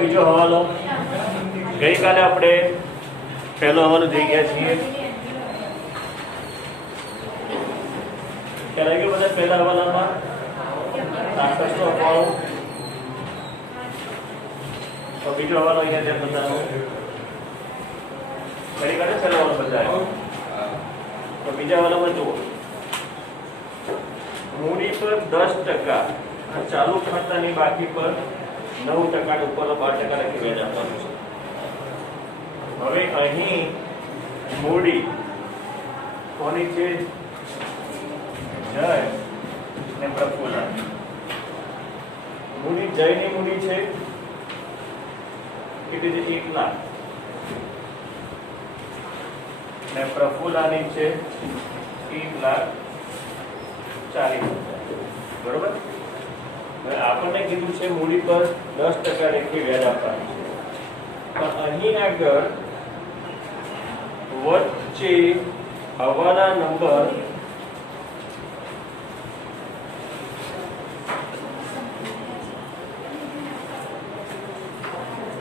બીજો હવાલો ગઈકાલે આપણે પહેલો હવાલો જોઈ ગયા છીએ. ખ્યાલ આવી ગયો બધા પહેલા હવાલામાં તાકતનો અભાવ. તો બીજો હવાલો અહીંયા જે બતાવો ગઈકાલે પહેલો હવાલો બતાવ્યો. તો બીજા હવાલામાં જુઓ મૂડી પર 10% ચાલુ ખાતાની બાકી પર 9% ઉપર 12% લખી વ્યાજ આપવાનું છે. હવે અહીં મૂડી કોની છે? જય ને પ્રફુલ્લા. મૂડી જયની મૂડી છે કેટલી છે? 1 લાખ. ને પ્રફુલ્લાની છે 1,40,000. બરોબર. આપણને કીધું છે મૂડી પર 10% લેખે વ્યાજ આપવાનું છે. પણ અહીં આગળ વચ્ચે હવાલા નંબર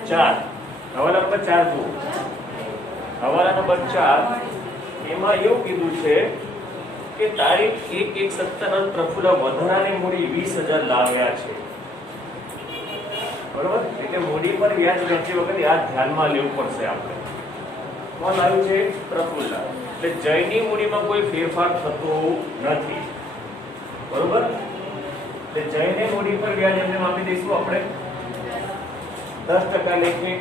4 હવાલા નંબર 4 જુઓ. હવાલા નંબર 4 એમાં એવું કીધું છે કે તારીખ 1/1/17 પ્રફુલ્લા વધારાની મૂડી 20,000 લાવ્યા છે. બરોબર. એટલે મૂડી પર વ્યાજ વહેંચતી વખતે આ ધ્યાનમાં લેવું પડશે આપણે. કોણ લાવ્યું છે? પ્રફુલ્લા. એટલે જયની મૂડીમાં કોઈ ફેરફાર થતો નથી. બરોબર. એટલે જયની મૂડી પર વ્યાજ એમને આપી દઈશું આપણે 10% લેખે.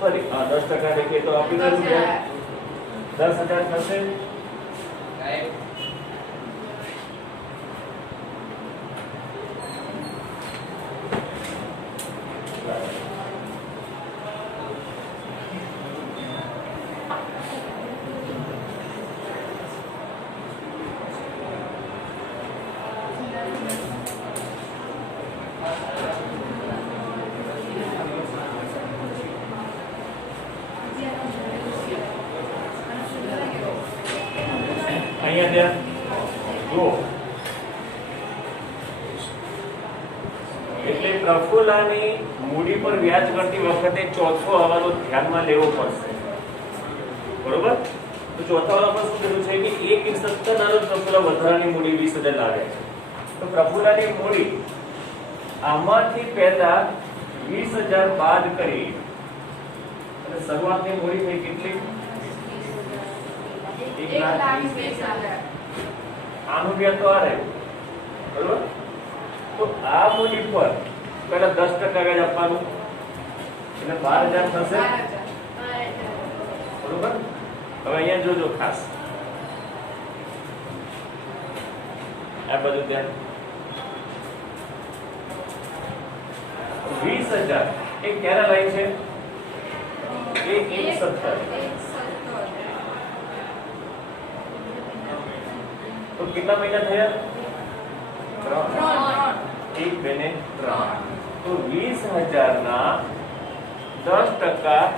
સોરી 10% લેખે તો આપી દઈશું 10,000 થશે. એટલે પ્રફુલ્લાની મૂડી પર વ્યાજ ગણતી વખતે ચોથો હવાલો ધ્યાનમાં લેવો પડશે. બરોબર. તો ચોથા હવાલામાં શું કીધું છે કે 1/17 ના રોજ પ્રફુલ્લા વધારાની મૂડી 20,000 લાવે છે. તો પ્રફુલ્લાની મૂડી આમાંથી પહેલા 20,000 બાદ કરી અને શરૂઆતની મૂડી થઈ કેટલી? 1,20,000. આનું વ્યાજ તો આ રહ્યું. બરોબર. તો આ મૂડી પર પહેલા 10% વ્યાજ આપવાનું એટલે 12,000 થશે. બરોબર. હવે અહીંયા જોજો ખાસ આ બધું ધ્યાન. 20,000 એ ક્યારે લાઈ છે? 1/1/17. તો કેટલા મહિના થયા? 3. 1, 2 ને 3. તો 20,000 ના 10%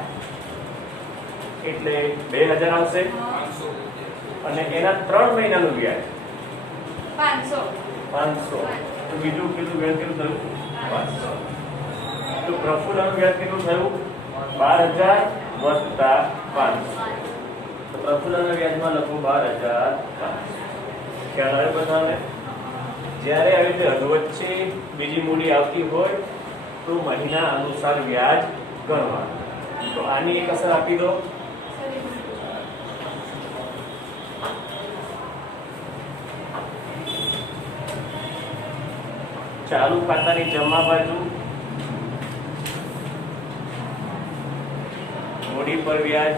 એટલે 2,000 આવશે. અને એના 3 મહિનાનું વ્યાજ 500. તો બીજું કેટલું વ્યાજ કેટલું થયું? 500. તો પ્રફુલ્લાનું વ્યાજ કેટલું થયું? 12,000 વત્તા 500. તો પ્રફુલ્લાના વ્યાજમાં લખો 12,500. ખ્યાલ આવે બધાને? જ્યારે આવી રીતે અધવચ્ચે બીજી મૂડી આવતી હોય તો મહિના અનુસાર વ્યાજ ગણવાનું. તો આની એક અસર આપી દો. ચાલુ ખાતાની જમા બાજુ મૂડી પર વ્યાજ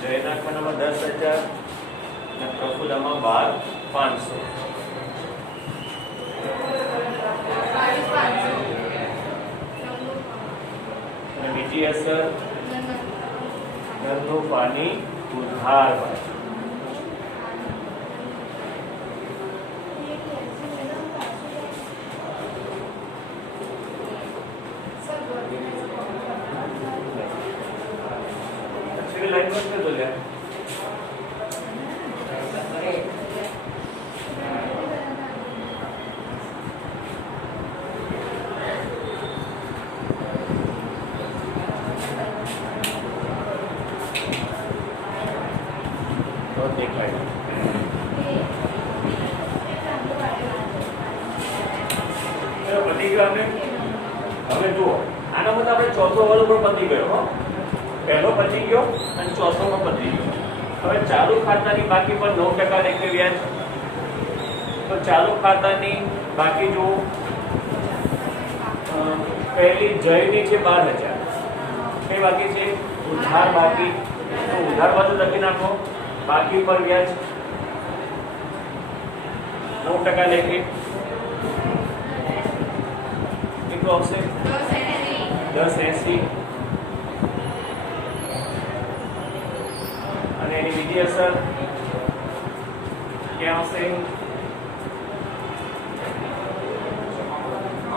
જયના ખાતામાં 10,000 અને પ્રફુલ્લામાં 12,500. અને બીજી અસર ઘરનું પાણી ઉધાર બાજુ. ગયો હવે જુઓ આનો મતલબ આપણે ચોથો હવાલો પણ પતી ગયો હો પહેલો પતી ગયો અને ચોથો પણ પતી ગયો હવે ચાલુ ખાતાની બાકી પર 9% લેખે વ્યાજ તો ચાલુ ખાતાની બાકી જુઓ પહેલી જયની છે 12000 કઈ બાકી છે ઉધાર બાકી તો ઉધાર બાજુ લખી નાખો બાકી પર વ્યાજ 9% લેખે કેટલું આવશે 1080 અને એની બીજી અસર ક્યાં આવશે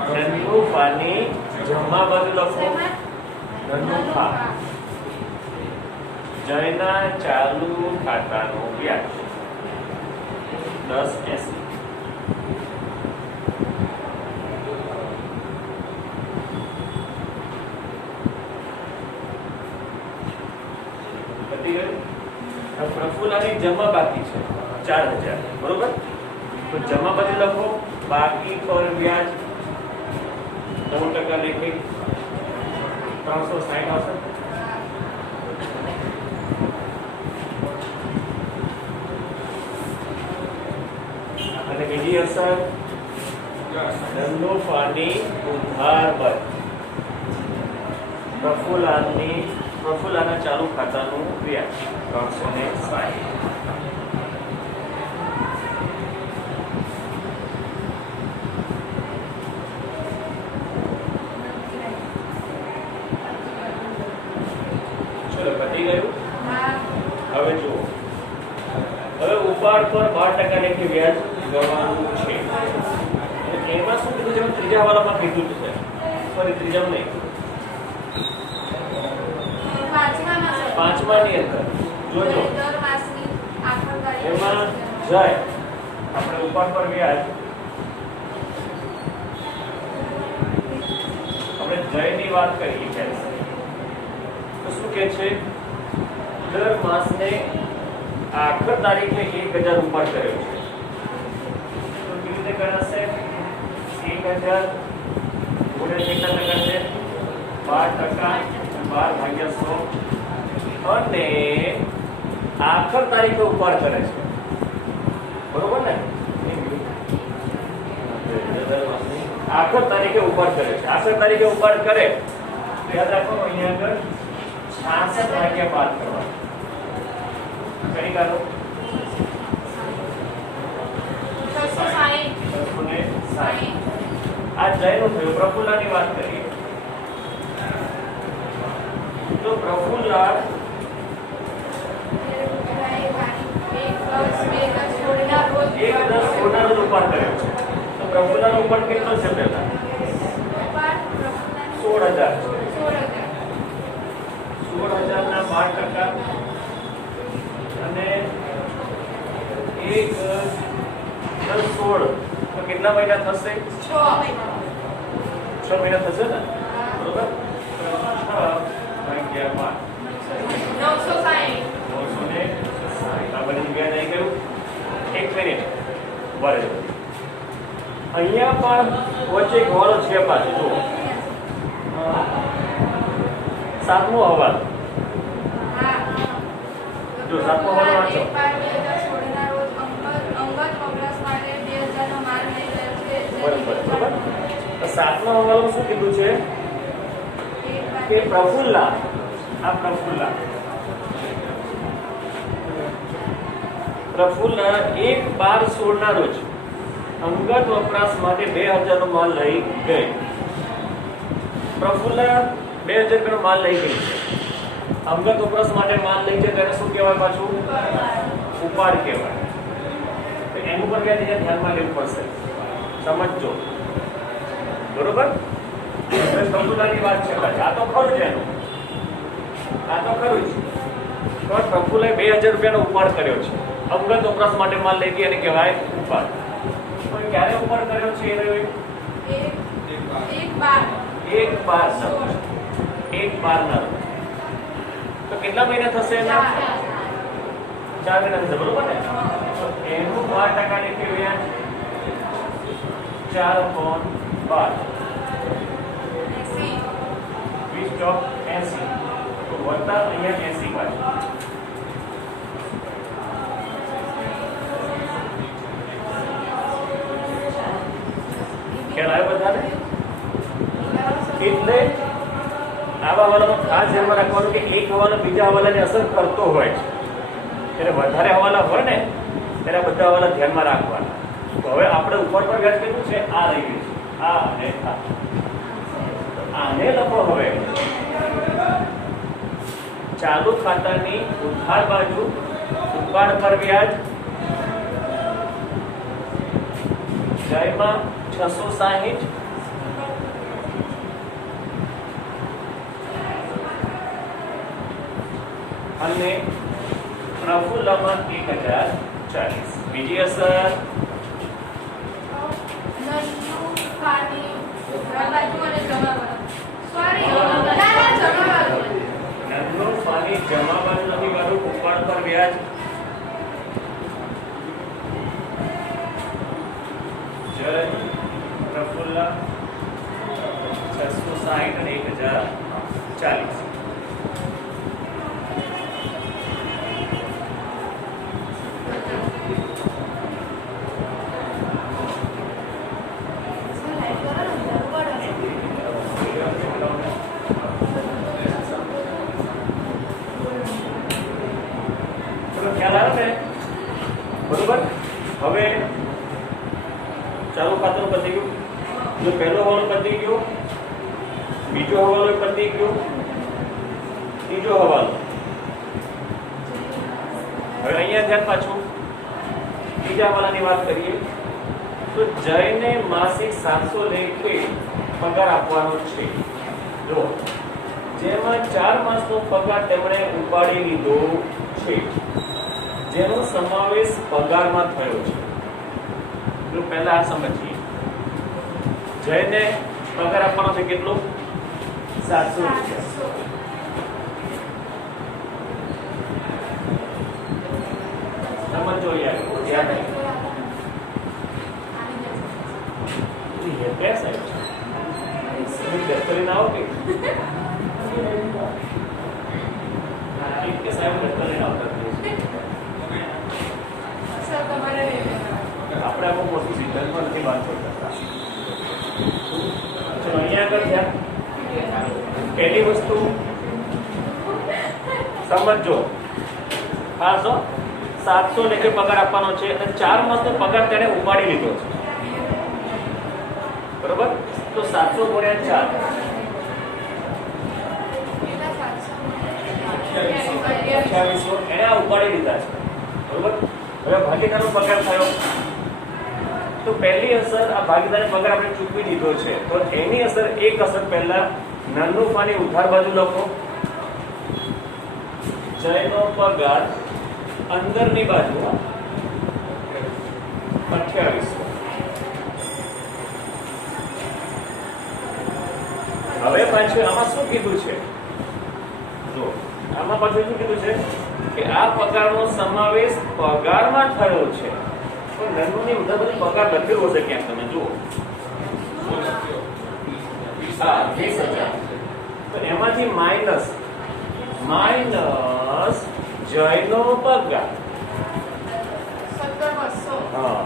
ધનુફાની જમા બાજુ લખો ધનુફા જયના ચાલુ ખાતાનું વ્યાજ 1080 પ્રફુલ્લાની જમા બાકી છે 4000 બરોબર તો જમા બાજુ લખો બાકી પર વ્યાજ 9% લેખે 360 આવશે અને બીજી અસર ધનુફાની ઉધાર પર પ્રફુલ્લાના ચાલુ ખાતાનું વ્યાજ 360 ચલો પતી ગયું હવે જુઓ હવે ઉપાડ પર 12% લેખે વ્યાજ ગણવાનું છે એમાં શું કીધું છે ત્રીજા વાળામાં કીધું છે સોરી ત્રીજામાં નહીં પાંચમાની અંદર જોજો એમાં જાય આપણે ઉપર પર વ્યાજ આપણે જયની વાત કરીએ છે તો શું કહે છે દર માસને આખર તારીખે 1000 ઉપર કર્યો છે તો કેવી રીતે ગણાશે 1000 ગુણ્યા કેટલા ટકા છે 12% 12/100 અને આખર તારીખે ઉપર કરે છે બરોબર ને આખર તારીખે ઉપર કરે છે આખર તારીખે ઉપર કરે તો યાદ રાખો અહીંયા આગળ 66/12 કરવા કરી કાઢો 660 આ જયનું થયું પ્રફુલ્લાની વાત કરીએ તો પ્રફુલ્લા 10/16 રોજ ઉપર કર્યો છે તો પ્રફુલ્લાનો ઉપર કેટલો છે પહેલા 16000 16000 ના 12% અને 1 10 16 તો કેટલા મહિના થશે 6 મહિના થશે ને બરોબર 1 મિનિટ બરાબર અહીંયા પણ વચ્ચે એક હોલો છે પાછો જુઓ સાતમો હવાલો જો સાતમો હવાલો વાંચો બરાબર તો સાતમો હવાલો શું કીધું છે કે પ્રફુલ્લા આ પ્રફુલ્લા 1/12/16 ના રોજ અંગત વપરાશ માટે 2000 નો માલ લઈ ગઈ પ્રફુલ્લા 2000 નો માલ લઈ ગઈ છે અંગત વપરાશ માટે માલ લઈ જાય તેને શું કહેવાય પાછું ઉપાડ કહેવાય તો એનું પર ક્યાં ધ્યાનમાં લેવું પડશે સમજજો બરોબર પ્રફુલ્લાની વાત છે આ તો ખરું છે એનું આ તો ખરું છે પણ પ્રફુલ્લાએ 2000 રૂપિયાનો ઉપાડ કર્યો છે અંગત વપરાશ માટે માલ લઈ ગઈ અને કહેવાય ઉપાડ પણ ક્યારે ઉપાડ કર્યો છે એને 1/12 તો કેટલા મહિના થશે એના 4 મહિના થશે બરોબર ને તો એનું 12% લેખે વ્યાજ 4/12 ચોક 80 તો વત્તા અહીંયા 80 બાજુ ખ્યાલ આવ્યો બધાને? એટલે આવા હવાલામાં ખાસ ધ્યાનમાં રાખવાનું કે એક હવાલો બીજા હવાલાને અસર કરતો હોય છે. ત્યારે વધારે હવાલા હોય ને ત્યારે બધા હવાલા ધ્યાનમાં રાખવાના. તો હવે આપણે ઉપર પર વ્યાજ કેટલું છે? આ લઈ ગયું છે, આ અને આ. આને લખો હવે ચાલુ ખાતાની ઉધાર બાજુ ઉપાડ પર વ્યાજ જયમાં 660 અને પ્રફુલ્લમાં 1040. બીજી અસર નંદનું ફાની જમા બાજુ નથી કાઢું ઉપાડ પર વ્યાજ જય પ્રફુલ્લ 660 અને 1040. ખ્યાલ આવે ને? બરોબર. હવે ચાલુ ખાતું પતી ગયું. જો પહેલો હવાલો પતી ગયો, બીજો હવાલો પતી ગયો, ત્રીજો હવાલો. હવે અહીંયા ધ્યાન પાછું ત્રીજા હવાલાની વાત કરીએ તો જયને માસિક 700 લેખે પગાર આપવાનો છે. જો જેમાં 4 માસનો પગાર તેમણે ઉપાડી લીધો છે જેનો સમાવેશ પગારમાં થયો છે. તો પહેલા આ સમજીએ. જયને પગાર આપવાનો છે કેટલો? 700 રૂપિયા. સમજો યાર, યાદ નહીં કેસ આવ્યો છે કરીને આવો કે સાહેબ કરીને આવતા આપણે આખું મોટું સિદ્ધાંતમાં નથી વાત કરતા. ચલો અહીંયા આગળ ધ્યાન. પહેલી વસ્તુ સમજો ખાસ 700 લેખે પગાર આપવાનો છે અને 4 માસનો પગાર તેને ઉપાડી લીધો છે. બરોબર. તો 700 ગુણ્યા 4 એને આ ઉપાડી લીધા છે. બરોબર. હવે ભાગીદારનો પગાર થયો તો પહેલી અસર આ ભાગીદારનો પગાર આપણે ચૂકવી દીધો છે તો એની અસર એક અસર પહેલા નાનું ફાની ઉધાર બાજુ લખો. જયનો પગાર અંદરની બાજુ 2800. હવે પાછું આમાં શું કીધું છે? જો આમાં પાછું શું કીધું છે કે આ પગારનો સમાવેશ પગારમાં થયો છે. તો નંદુની ઉધાર બાજુ પગાર લખેલો હશે ક્યાંક, તમે જુઓ. હા 20000. તો એમાંથી માઇનસ જયનો પગાર 17200. હા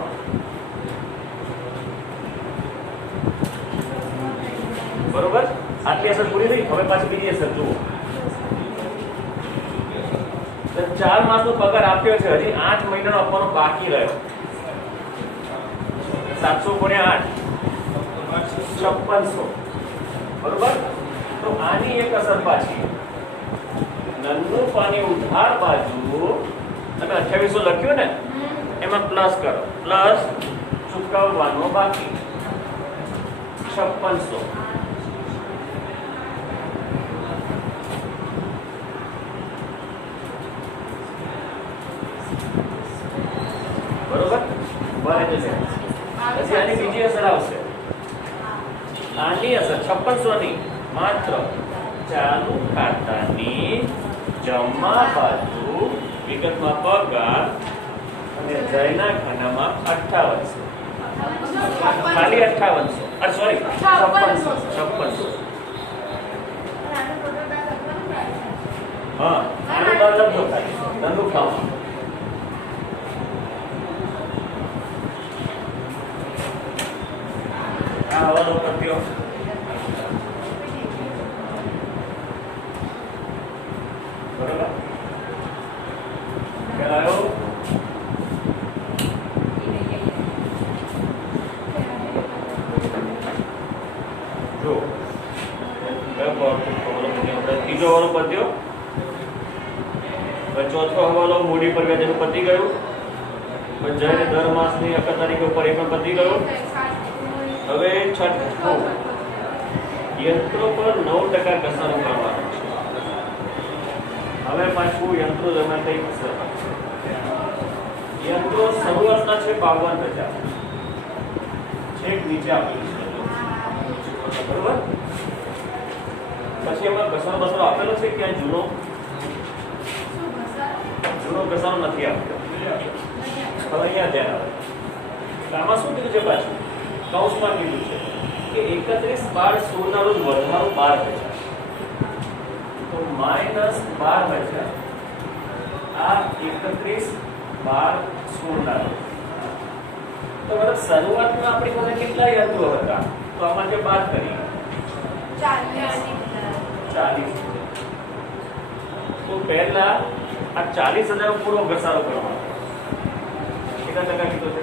બરોબર. આટલી અસર પૂરી થઈ. હવે પાછી બીજી અસર જુઓ. 4 માસનો પગાર આપ્યો છે, હજી 8 મહિનાનો આપવાનો બાકી રહ્યો. 700 ગુણ્યા 8 5600. બરોબર. તો આની એક અસર પાછી નંદુ પાની ઉધાર બાજુ તમે 2800 લખ્યું ને એમાં પ્લસ કરો. પ્લસ ચૂકવવાનો બાકી 5600. બરોબર. બરાબર છે. પછી આની બીજી અસર આવશે. આની અસર 5600 ની માત્ર ચાલુ ખાતાની જમા બાજુ વિગતમાં પગાર અને જયના ખાનામાં 5800. ખાલી 5800. સોરી 5600. હા આનું બાદ લખો ખાલી ધનુ ખાવા આ હવાલો પ્રત્યો બરોબર કરાયો જો ત્રીજો હવાલો પત્યો ચોથો હવાલો મૂડી પર વ્યાજનું પતી ગયું પણ જયારે દર માસની 11 તારીખ ઉપર એ પણ પતી ગયું હવે છઠ્ઠો યંત્રો પર 9% ઘસારો કરવાનો છે હવે પાછું યંત્રો જમા થઈ જશે યંત્રો શરૂઆતના છે 52,000 છેક નીચે આપેલું છે બરોબર પછી એમાં ઘસારો બસારો આપેલો છે ક્યાં જૂનો ઘસારો નથી આપ્યો હવે અહીંયા ધ્યાન આવે આમાં શું કીધું છે પાછું કૌંસમાં કીધું છે કે 31/12/16 ના રોજ વધારો 12,000 તો -12,000 આ 31/12/16 ના રોજ તો મતલબ શરૂઆતમાં આપણી પાસે કેટલા યંત્રો હતા તો આમાંથી બાદ કરીએ 40 તો પહેલા આ 40,000 પૂરો ઘસારો કરવાનો કેટલા ટકા કીધો છે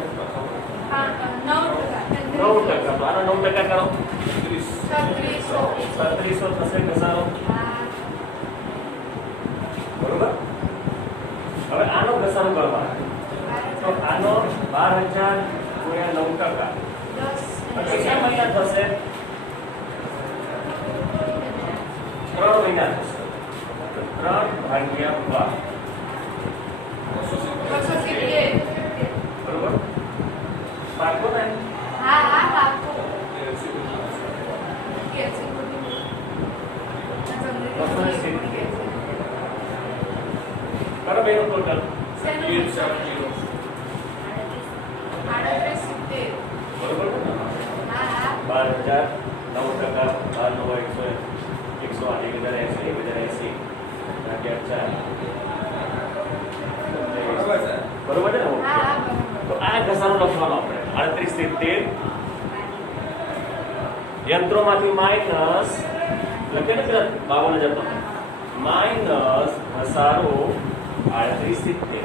9% તો આનો 9% કરો 3700 થશે ઘસારો બરોબર હવે આનો ઘસારો કરવાનો તો આનો 12,000 ગુણ્યા 9% કેટલા મહિના થશે 3 મહિના થશે 3/12 બરોબર પાકો ને હા પાકો બરાબર એનો ટોટલ 770 બરોબર 12,000 9% 12,900 108 બરોબર છે ને તો આ ઘસારો લખવાનો આપણે 38 યંત્રોમાંથી માઈનસ લખે ને પેલા 52,000 માઈનસ ઘસારો 38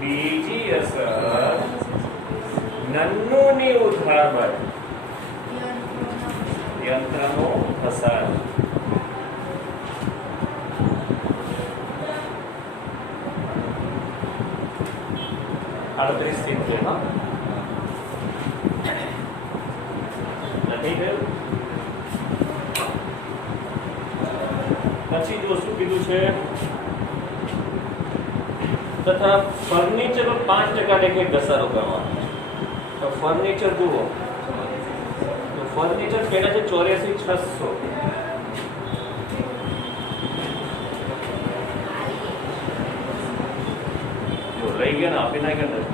બીજી અસર નન્નુની ઉધાર પર યંત્રનો ઘસારો લખી ગયું પછી જો શું કીધું છે તથા ફર્નિચર પર 5% લેખે ઘસારો કરવાનો તો ફર્નિચર જુઓ તો ફર્નિચર પહેલા છે 84,600 જો લઈ ગયા ને આપી નાખ્યા નથી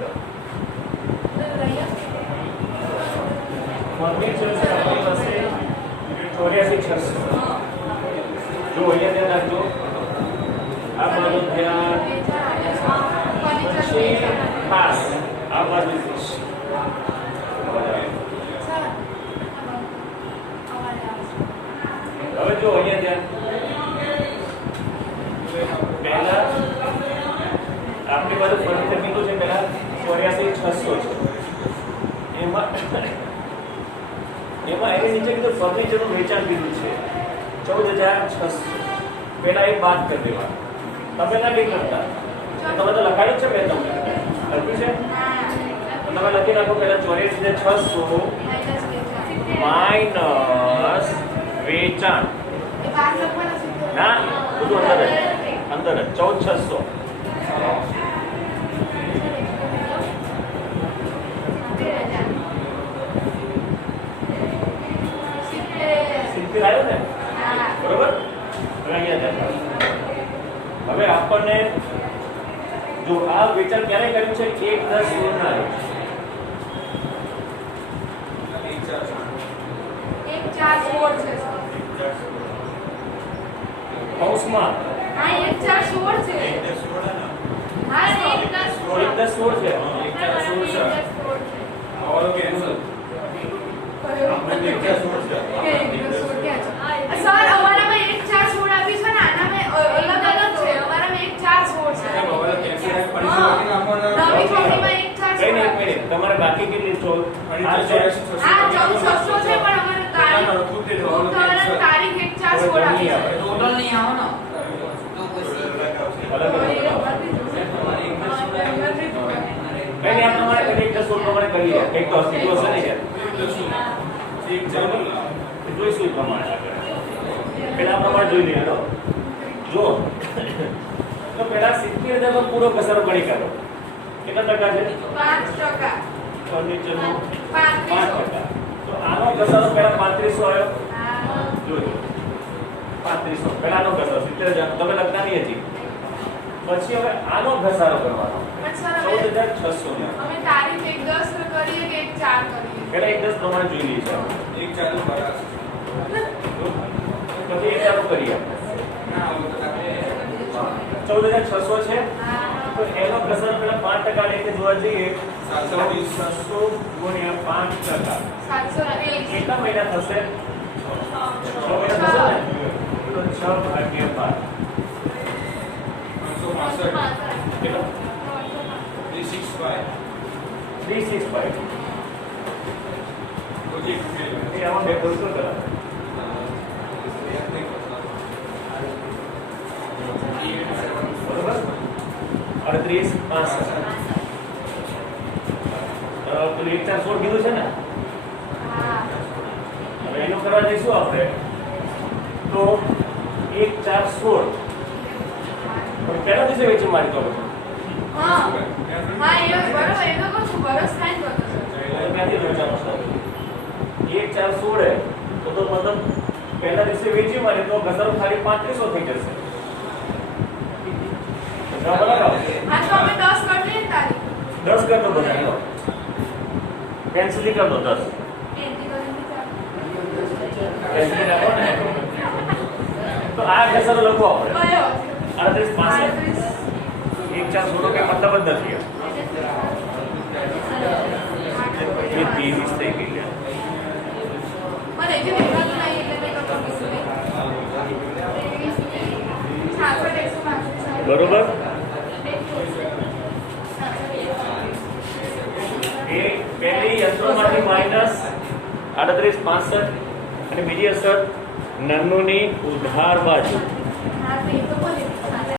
ફર્નિચર છે આપણી પાસે 84,600 જો અહીંયા ધ્યાન રાખજો આ બાજુ ધ્યાન પછી ખાસ આ બાજુ હવે જો અહીંયા ધ્યાન પહેલા આપણી બાજુ ફર્નિચર કીધું છે પહેલા 84,600 છે એમાં એની નીચે કીધું ફર્નિચરનું વેચાણ કીધું છે 14,600 પહેલા એ બાદ કરી દેવાનું તમે ના કઈ કરતા તમે તો લખાયું છે મેં તમને લખ્યું છે તમે લખી નાખો પહેલા 84,600 માઇનસ વેચાણ ના બધું અંદર જ 14,600 સિત્તેર આવ્યો ને બરોબર હવે આપણને જો આ વેચાણ ક્યારે કર્યું છે 1/10/16 ના રોજ 1/4 4 16 છે સર. કૌંસમાં હા 1 4 16 છે. હા સર 1 10 1 10 16 છે. 1 4 16 છે. और कैंसिल સર અમારામાં 1 4 16 આપી છે ને આનામાં અલગ અલગ છે. અમારામાં 1 4 16 છે. बाबा कैंसिल है નવી ચોકડીમાં 1 4 કઈ નહીં, 16 કઈ નહીં. તમારે બાકી કેટલી છો? આ 1400 છે પણ અમારે તારીખ ઉત્તરાયણ તારીખ 1 4 16 આપી છે. टोटल नहीं आओ ना तो પછી અલગ અલગ. કઈ નહીં, આપ તમારે કઈ 1 10 16 પ્રમાણે કરી લે. કંઈક તો અસ્તિત્વ હશે ને યાર. જોઈશું એ પ્રમાણે આગળ. પહેલા આ પ્રમાણે જોઈ લઈએ. જો તો પહેલા 70,000 નો પૂરો ઘસારો ગણી કાઢો. કેટલા ટકા છે? 5%. ફર્નિચરનો 5%. 5%. તો આનો ઘસારો પહેલા 3500 આવ્યો. હા. જોજો 3500 પહેલા આનો ઘસારો 70,000 તમે લખતા નહીં હજી. પછી હવે આનો ઘસારો કરવાનો પણ સર અમે 14,600 નો. અમે તારીખ 1 10 કરીએ કે 1 4 કરીએ. પહેલા 1 10 પ્રમાણે જોઈ લઈએ છીએ. एक चालू बड़ा પછી એ ચાલુ કરીએ. ना वो तो काफी 14,600 છે. હા. તો એનો ઘસારો પહેલા 5% લેકે જોવા જઈએ 720 600 ગુણ્યા 5%. 720. કેટલા મહિના થશે? 6 મહિના થશે ને? તો 6 ભાગ્યા 12 565 કેટલા? 365 365. तो जी એ આમાં બે કરશો કરા. બરોબર? 38 65. પેલું 1 4 16 કીધું છે ને? હા. હવે એનું કરવા જઈશું આપણે તો 1 4 16 પણ પહેલા દિવસે વેચી મારી તો હા. હા એ બરોબર એ તો કહું છું બરસ થાય ને તો સર. ક્યાંથી વેચાણું સર 1 4 16 તો મતલબ પહેલા દિવસે વેચી મારી તો ઘસારો ખાલી 3500 થઈ જશે. બરાબર આવશે. હા તો અમે 10 કરી દઈએ ને તારીખ. 10 કર દો બધા લો કેન્સલ કર દો 10 એથી કરીને ચાલો. કેન્સલ રાખો ને તો આ ઘસારો લખો આપણે કયો? 38 65 1 4 16 કે મતલબ જ નથી એ 30 થઈ ગઈ લે. મને જે ભેગા થાય એટલે મેં તો કીધું નહીં. 66 185. બરોબર એ પહેલી યંત્રોમાંથી માઈનસ 38 65 અને બીજી અસર નન્નુની ઉધાર બાજુ હા તે તો બોલે